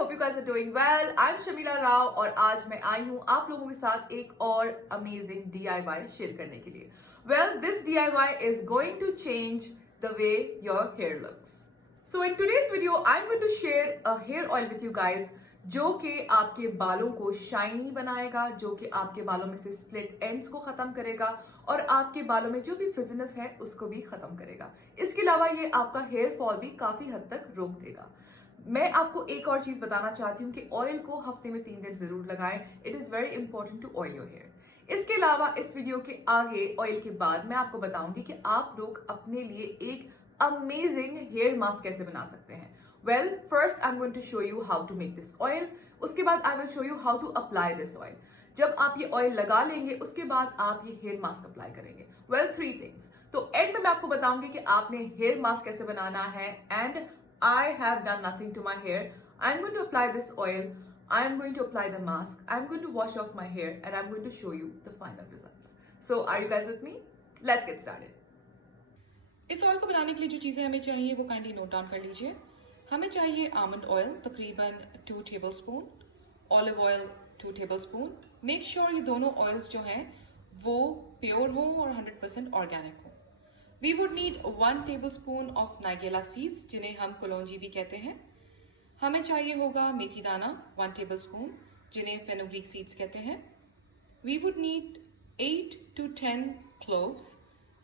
Hope you guys are doing well. I am Shamila Rao और आज मैं आई हूं आप लोगों के साथ एक और अमेजिंग DIY शेयर करने के लिए। Well, this DIY is going to change the way your hair looks. So in today's video I am going to share a hair oil with you guys जो कि आपके बालों को शाइनी बनाएगा, जो कि आपके बालों में से स्प्लिट एंड्स को खत्म करेगा और आपके बालों में जो भी फ्रिजीनेस है उसको भी खत्म करेगा। इसके अलावा ये आपका हेयर फॉल भी काफी हद तक रोक देगा। मैं आपको एक और चीज बताना चाहती हूँ कि ऑयल को हफ्ते में 3 दिन जरूर लगाएं। It is very important to oil your hair. इसके अलावा इस वीडियो के आगे ऑयल के बाद मैं आपको बताऊंगी कि आप लोग अपने लिए एक अमेजिंग हेयर मास्क कैसे बना सकते हैं। Well, first I am going to show you how to make this oil. उसके बाद I will show you how to apply this oil. जब आप ये ऑयल लगा लेंगे उसके बाद आप ये हेयर मास्क अप्लाई करेंगे। Well, 3 things. तो एंड में मैं आपको बताऊंगी कि आपने हेयर मास्क कैसे बनाना है and I have done nothing to my hair. I'm going to apply this oil. I'm going to apply the mask. I'm going to wash off my hair and I'm going to show you the final results. So are you guys with me? Let's get started. इस oil को बनाने के लिए जो चीज़ें हमें चाहिए वो काइंडली नोट डाउन कर लीजिए। हमें चाहिए आमंड ऑयल तकरीबन 2 tablespoon, olive oil 2 tablespoon. Make sure ये दोनों ऑयल्स जो हैं वो प्योर हों और 100% ऑर्गेनिक हों। We would need 1 tablespoon of nigella seeds जिन्हें हम कलौंजी भी कहते हैं। हमें चाहिए होगा मेथी दाना 1 टेबलस्पून जिन्हें फेनुग्रीक सीड्स कहते हैं। We would need 8 to 10 cloves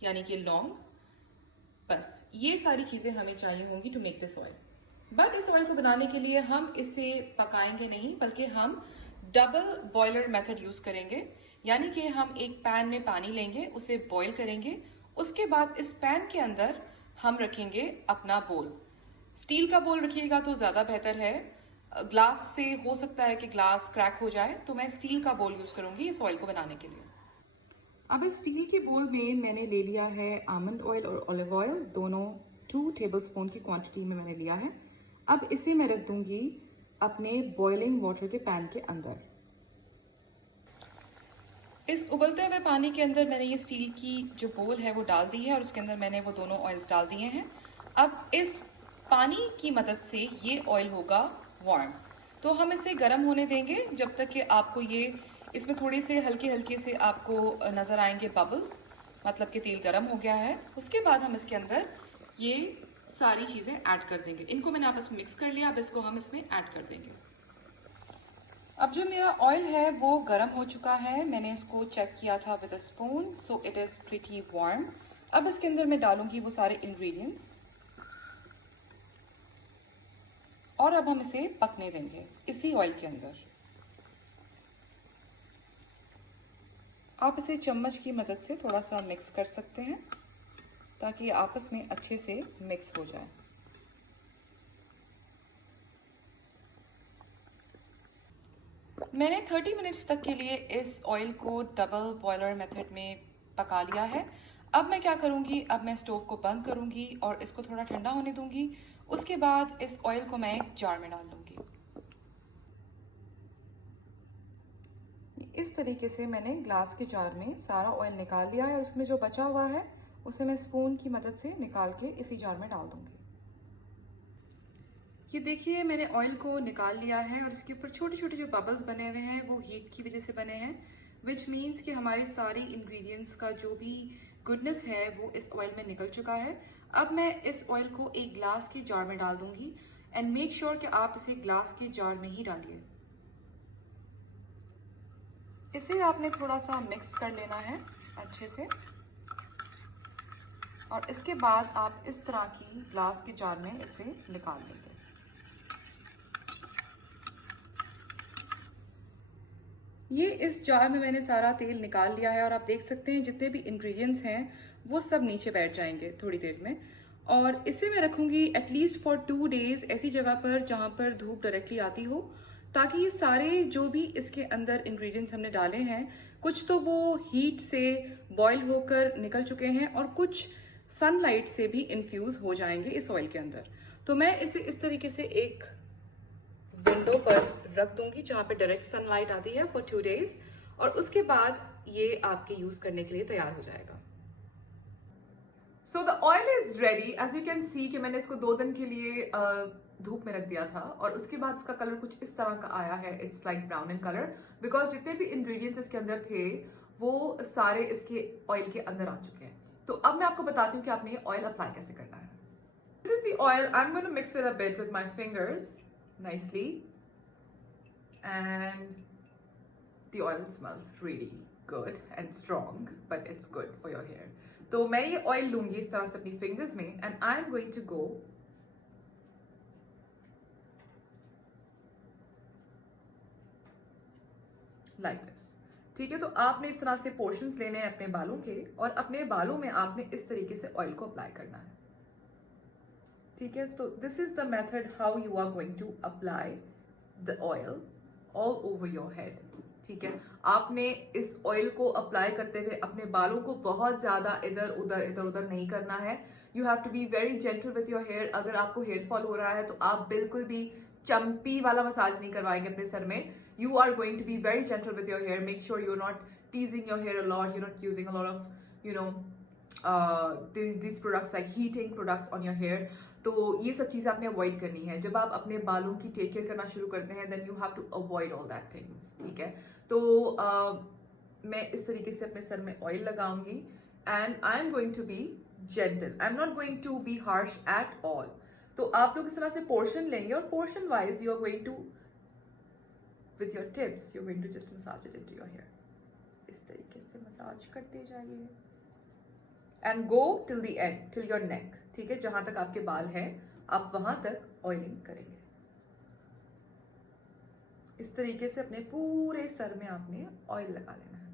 यानी कि लौंग। बस ये सारी चीजें हमें चाहिए होंगी to make this oil. But इस ऑयल को बनाने के लिए हम इसे पकाएंगे नहीं बल्कि हम डबल बॉयलर मेथड यूज करेंगे। यानी कि हम एक पैन में पानी लेंगे, उसे बॉईल करेंगे, उसके बाद इस पैन के अंदर हम रखेंगे अपना बोल। स्टील का बोल रखिएगा तो ज्यादा बेहतर है। ग्लास से हो सकता है कि ग्लास क्रैक हो जाए, तो मैं स्टील का बोल यूज करूंगी इस ऑयल को बनाने के लिए। अब इस स्टील के बोल में मैंने ले लिया है आमंड ऑयल और ऑलिव ऑयल, दोनों 2 टेबलस्पून की क्वांटिटी में मैंने लिया है। अब इसे मैं रख दूंगी अपने बॉइलिंग वाटर के पैन के अंदर। इस उबलते हुए पानी के अंदर मैंने ये स्टील की जो बोल है वो डाल दी है और उसके अंदर मैंने वो दोनों ऑयल्स डाल दिए हैं। अब इस पानी की मदद से ये ऑयल होगा वार्म, तो हम इसे गर्म होने देंगे जब तक कि आपको ये इसमें थोड़े से हल्के हल्के से आपको नजर आएंगे बबल्स, मतलब कि तेल गर्म हो गया है। उसके बाद हम इसके अंदर ये सारी चीजें ऐड कर देंगे। इनको मैंने आपस में मिक्स कर लिया, अब इसको हम इसमें ऐड कर देंगे। अब जो मेरा ऑयल है वो गर्म हो चुका है, मैंने इसको चेक किया था with a spoon, so it is pretty warm. अब इसके अंदर मैं डालूंगी वो सारे इंग्रेडिएंट्स और अब हम इसे पकने देंगे इसी ऑयल के अंदर। आप इसे चम्मच की मदद से थोड़ा सा मिक्स कर सकते हैं ताकि आपस में अच्छे से मिक्स हो जाए। मैंने 30 मिनट्स तक के लिए इस ऑयल को डबल बॉयलर मेथड में पका लिया है। अब मैं क्या करूंगी, अब मैं स्टोव को बंद करूंगी और इसको थोड़ा ठंडा होने दूंगी। उसके बाद इस ऑयल को मैं एक जार में डाल दूंगी। इस तरीके से मैंने ग्लास के जार में सारा ऑयल निकाल लिया है और उसमें जो बचा हुआ है उसे मैं स्पून की मदद से निकाल के इसी जार में डाल दूंगी। ये देखिए मैंने ऑयल को निकाल लिया है और इसके ऊपर छोटे छोटे जो बबल्स बने हुए हैं वो हीट की वजह से बने हैं, विच मीन्स कि हमारे सारे इंग्रेडिएंट्स का जो भी गुडनेस है वो इस ऑयल में निकल चुका है। अब मैं इस ऑयल को एक ग्लास के जार में डाल दूंगी एंड मेक श्योर कि आप इसे ग्लास के जार में ही डालिए। इसे आपने थोड़ा सा मिक्स कर लेना है अच्छे से और इसके बाद आप इस तरह की ग्लास के जार में इसे निकाल लेंगे। ये इस जार में मैंने सारा तेल निकाल लिया है और आप देख सकते हैं जितने भी इंग्रेडिएंट्स हैं वो सब नीचे बैठ जाएंगे थोड़ी देर में। और इसे मैं रखूंगी एटलीस्ट फॉर 2 डेज ऐसी जगह पर जहां पर धूप डायरेक्टली आती हो, ताकि ये सारे जो भी इसके अंदर इंग्रेडिएंट्स हमने डाले हैं कुछ तो वो हीट से बॉयल होकर निकल चुके हैं और कुछ सनलाइट से भी इन्फ्यूज हो जाएंगे इस ऑयल के अंदर। तो मैं इसे इस तरीके से एक विंडो पर रख दूंगी जहां पे डायरेक्ट सनलाइट आती है फॉर 2 डेज और उसके बाद ये आपके यूज करने के लिए तैयार हो जाएगा। So the oil is ready. As you can see कि मैंने इसको 2 दिन के लिए धूप में रख दिया था और उसके बाद इसका कलर कुछ इस तरह का आया है. It's like brown in colour because जितने भी इंग्रेडिएंट्स इसके अंदर थे वो सारे इसके ऑयल के अंदर आ चुके हैं. तो अब मैं आपको बताती हूँ कि आपने ये ऑयल अप्लाई कैसे करना है. This is the oil. I am going to mix it a bit with my fingers nicely and the oil smells really good and strong but it's good for your hair. तो मैं ये oil लूंगी इस तरह से अपनी fingers में and I am going to go like this. ठीक है, तो आपने इस तरह से पोर्शंस लेने हैं अपने बालों के और अपने बालों में आपने इस तरीके से ऑयल को अप्लाई करना है. ठीक है, तो this is the method how you are going to apply the oil all over your head. ठीक है, आपने इस ऑयल को अप्लाई करते हुए अपने बालों को बहुत ज्यादा इधर उधर नहीं करना है. You have to be very gentle with your hair. अगर आपको हेयर फॉल हो रहा है तो आप बिल्कुल भी चंपी वाला मसाज नहीं करवाएंगे अपने सर में. You are going to be very gentle with your hair. Make sure you are not teasing your hair a lot. You not using a lot of these products like heating products on your hair. तो ये सब चीज़ें आपने avoid करनी है. जब आप अपने बालों की टेक केयर करना शुरू करते हैं then you have to avoid all that things. ठीक है, तो मैं इस तरीके से अपने सर में ऑयल लगाऊंगी and I am going to be gentle. I am not going to be harsh at all. तो आप लोग इस तरह से पोर्शन लेंगे और portion wise you are going to with your tips you are going to just massage it into your hair. इस तरीके से मसाज करते जाइए and go till the end till your neck. ठीक है, जहां तक आपके बाल हैं आप वहां तक ऑयलिंग करेंगे. इस तरीके से अपने पूरे सर में आपने ऑयल लगा लेना है.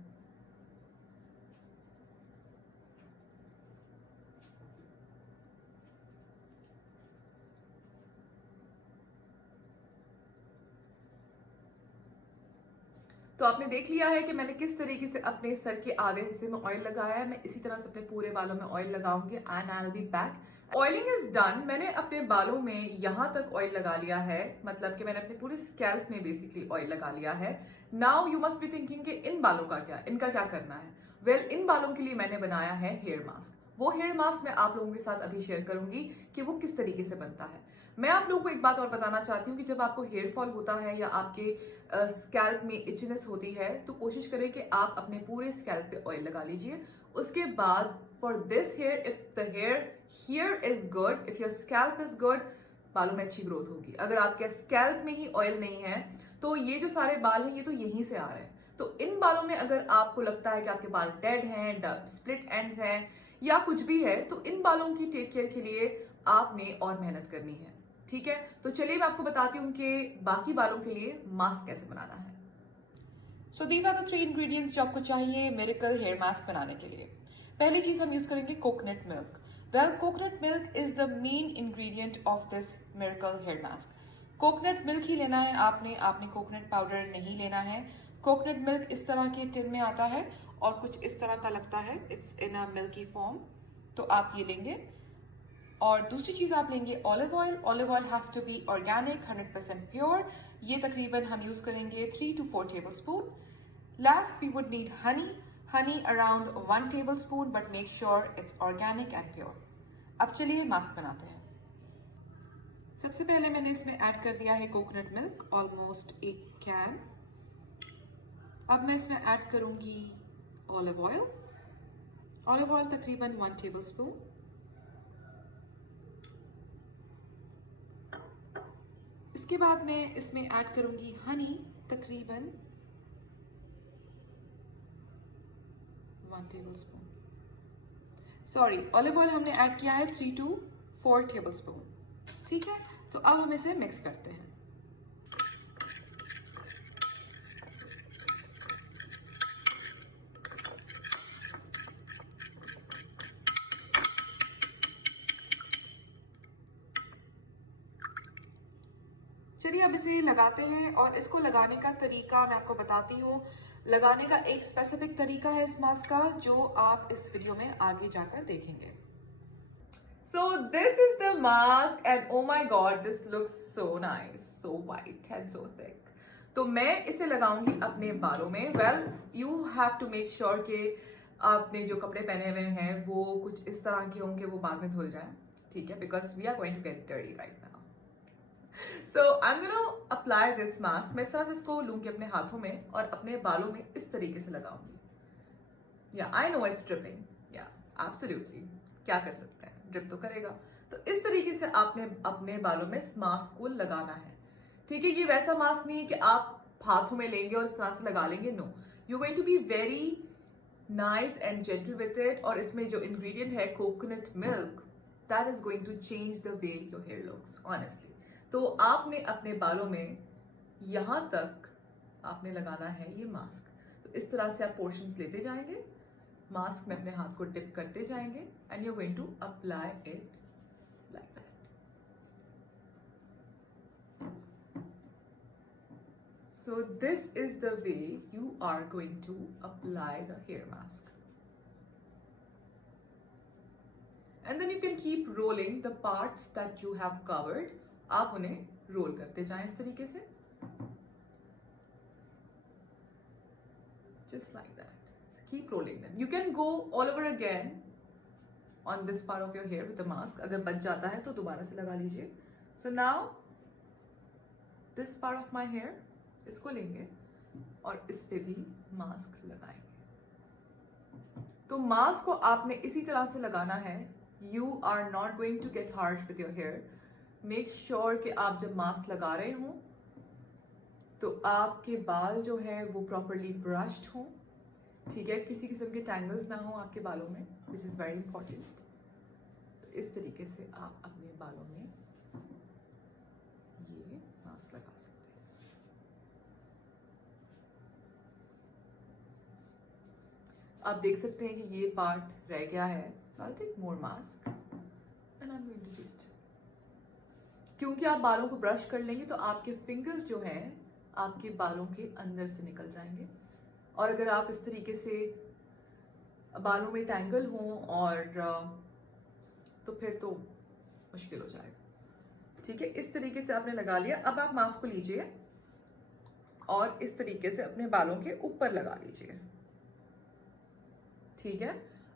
तो आपने देख लिया है कि मैंने किस तरीके से अपने सर के आधे हिस्से में ऑयल लगाया है. मैं इसी तरह से अपने पूरे बालों में ऑयल लगाऊंगी and I will be back. Oiling is done. मैंने अपने बालों में यहां तक ऑयल लगा लिया है, मतलब कि मैंने अपने पूरे स्कैल्प में बेसिकली ऑयल लगा लिया है. Now you must be thinking कि इन बालों का क्या, इनका क्या करना है. वेल, इन बालों के लिए मैंने बनाया है हेयर मास्क. वो हेयर मास्क मैं आप लोगों के साथ अभी शेयर करूंगी कि वो किस तरीके से बनता है. मैं आप लोगों को एक बात और बताना चाहती हूँ कि जब आपको हेयर फॉल होता है या आपके स्कैल्प में इचनेस होती है तो कोशिश करें कि आप अपने पूरे स्कैल्प पे ऑयल लगा लीजिए. उसके बाद for this hair, if the hair here is good, if your scalp is good, बालों में अच्छी ग्रोथ होगी. अगर आपके स्कैल्प में ही ऑयल नहीं है तो ये जो सारे बाल हैं ये तो यहीं से आ रहे हैं. तो इन बालों में अगर आपको लगता है कि आपके बाल डेड हैं, स्प्लिट एंड्स हैं या कुछ भी है, तो इन बालों की टेक केयर के लिए आपने और मेहनत करनी है. ठीक है, तो चलिए मैं आपको बताती हूँ कि बाकी बालों के लिए मास्क कैसे बनाना है. So these are the 3 ingredients जो आपको चाहिए मिरेकल हेयर मास्क बनाने के लिए. पहली चीज हम यूज करेंगे coconut milk. Well, coconut milk is the main ingredient of this miracle hair mask. Coconut milk ही लेना है आपने कोकोनट पाउडर नहीं लेना है. कोकोनट मिल्क इस तरह के टिन में आता है और कुछ इस तरह का लगता है. It's in a milky form. तो आप ये लेंगे. और दूसरी चीज आप लेंगे olive oil. Olive oil has to be organic, 100% pure. ये तकरीबन हम यूज करेंगे 3 to 4 tablespoon. Last we would need honey around 1 tablespoon, but make sure it's organic and pure. अब चलिए मास्क बनाते हैं. सबसे पहले मैंने इसमें ऐड कर दिया है कोकोनट मिल्क, ऑलमोस्ट 1 कैन. अब मैं इसमें ऐड करूंगी ऑलिव ऑयल. ऑलिव ऑयल तकरीबन 1 tablespoon. इसके बाद मैं इसमें ऐड करूंगी हनी, तकरीबन 1 tablespoon. सॉरी, ऑलिव ऑयल हमने ऐड किया है 3 to 4 tablespoon. ठीक है, तो अब हम इसे मिक्स करते हैं. चलिए अब इसे लगाते हैं और इसको लगाने का तरीका मैं आपको बताती हूँ. लगाने का एक स्पेसिफिक तरीका है इस मास्क का जो आप इस वीडियो में आगे जाकर देखेंगे. So this is the mask and oh my god, this looks so nice, so white and so thick. तो मैं इसे लगाऊंगी अपने बालों में. Well, you have to make sure कि आपने जो कपड़े पहने हुए हैं वो कुछ इस तरह के होंगे वो बाद में धुल जाए. ठीक है, because we are going to get dirty right now. So I'm gonna apply this mask. मैं इस तरह से इसको लूंगी अपने हाथों में और अपने बालों में इस तरीके से लगाऊंगी. Yeah, I know it's dripping. Yeah, absolutely. क्या कर सकते हैं, ड्रिप तो करेगा. तो इस तरीके से आपने अपने बालों में इस मास्क को लगाना है. ठीक है, ये वैसा मास्क नहीं है कि आप हाथों में लेंगे और इस तरह से लगा लेंगे. No, you going to be very nice and gentle with it. और इसमें जो इंग्रेडिएंट है coconut milk, that is going to change the way your hair looks honestly. तो आपने अपने बालों में यहां तक आपने लगाना है ये मास्क. तो इस तरह से आप पोर्शंस लेते जाएंगे, मास्क में अपने हाथ को डिप करते जाएंगे and you going to apply it like that. So this is the way you are going to apply the hair mask. And then you can keep rolling the parts that you have covered. आप उन्हें role करते जाएं इस तरीके से. Just like that. So keep rolling them. You can go all over again on this part of your hair with the mask. अगर बच जाता है तो दोबारा से लगा लीजिए. So now this part of my hair, इसको लेंगे और इस पे भी मास्क लगाएंगे. तो मास्क को आपने इसी तरह से लगाना है. You are not going to get harsh with your hair. Make sure कि आप जब मास्क लगा रहे हो तो आपके बाल जो है वो प्रॉपरली ब्रश्ड हो. ठीक है, किसी किस्म के टैंगल्स ना हो आपके बालों में, विच इज वेरी इंपॉर्टेंट. तो इस तरीके से आप अपने बालों में ये मास्क लगा सकते हैं. आप देख सकते हैं कि ये पार्ट रह गया है. So I take more mask and I am going to just, क्योंकि आप बालों को ब्रश कर लेंगे तो आपके फिंगर्स जो हैं आपके बालों के अंदर से निकल जाएंगे. और अगर आप इस तरीके से बालों में टैंगल हों और तो फिर तो मुश्किल हो जाएगा. ठीक है, इस तरीके से आपने लगा लिया. अब आप मास्क को लीजिए और इस तरीके से अपने बालों के ऊपर लगा लीजिए. ठीक है,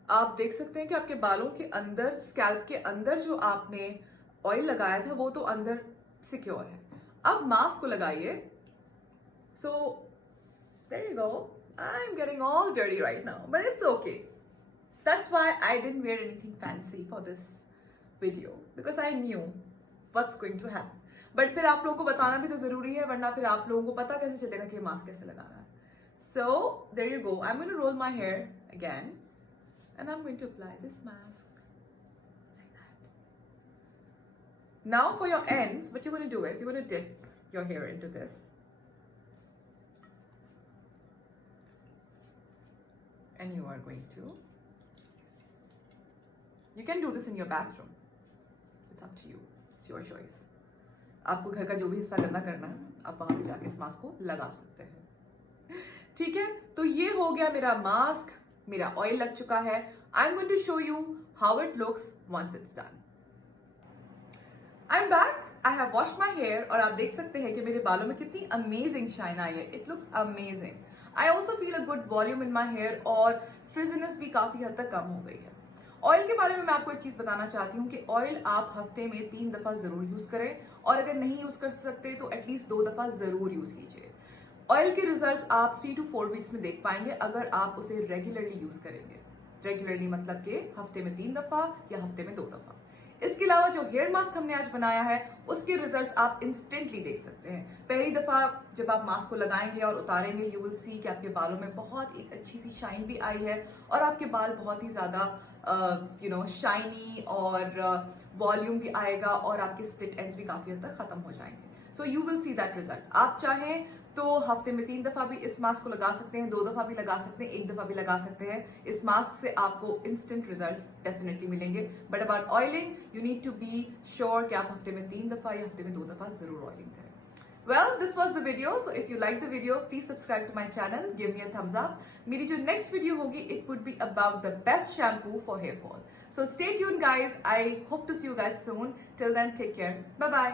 आप देख सकते हैं कि आपके बालों के अंदर, स्कैल्प के अंदर जो आपने ऑयल लगाया था वो तो अंदर सिक्योर है. अब मास्क को लगाइए. So there you go. I am getting all dirty right now, but it's okay. That's why I didn't wear anything fancy for this video, because I knew what's going to happen. But फिर आप लोगों को बताना भी तो जरूरी है, वरना फिर आप लोगों को पता कैसे चलेगा कि मास्क कैसे लगाना है. So there you go. I am going to roll my hair again and I'm going to apply this mask like that. Now for your ends, what you're going to do is you're going to dip your hair into this and you are going to, you can do this in your bathroom. It's up to you. It's your choice. आपको घर का जो भी हिस्सा गंदा करना है आप वहां पे जाके इस मास्क को लगा सकते हैं. ठीक है, तो ये हो गया मेरा मास्क. मेरा ऑयल लग चुका है. I am going to show you how it looks once it's done. I am back. I have washed my hair और आप देख सकते हैं कि मेरे बालों में कितनी अमेजिंग शाइन आई है. It looks amazing. I also feel a good volume in my hair और फ्रिजीनेस भी काफी हद तक कम हो गई है. ऑयल के बारे में मैं आपको एक चीज बताना चाहती हूँ कि ऑयल आप हफ्ते में 3 दफा जरूर यूज करें और अगर नहीं यूज कर सकते तो एटलीस्ट 2 दफा जरूर यूज कीजिए. ऑयल के रिजल्ट्स आप 3 to 4 वीक्स में देख पाएंगे अगर आप उसे रेगुलरली यूज करेंगे. रेगुलरली मतलब कि हफ्ते में 3 दफा या हफ्ते में 2 दफा. इसके अलावा जो हेयर मास्क हमने आज बनाया है उसके रिजल्ट्स आप इंस्टेंटली देख सकते हैं. पहली दफा जब आप मास्क को लगाएंगे और उतारेंगे यू विल सी कि आपके बालों में बहुत एक अच्छी सी शाइन भी आई है और आपके बाल बहुत ही ज्यादा शाइनी और वॉल्यूम भी आएगा और आपके स्प्लिट एंड्स भी काफी हद तक खत्म हो जाएंगे. So you will see that result. आप चाहें तो हफ्ते में 3 दफा भी इस मास्क को लगा सकते हैं, 2 दफा भी लगा सकते हैं, 1 दफा भी लगा सकते हैं. इस मास्क से आपको इंस्टेंट रिजल्ट्स डेफिनेटली मिलेंगे. But about oiling you need to be sure कि आप हफ्ते में 3 दफा या हफ्ते में 2 दफा जरूर ऑयलिंग करें. Well, this was the video. So if you like the video, please subscribe to my channel. Give me a thumbs up. मेरी जो next video होगी, it would be about the best shampoo for hair fall. So stay tuned, guys. I hope to see you guys soon. Till then, take care. Bye bye.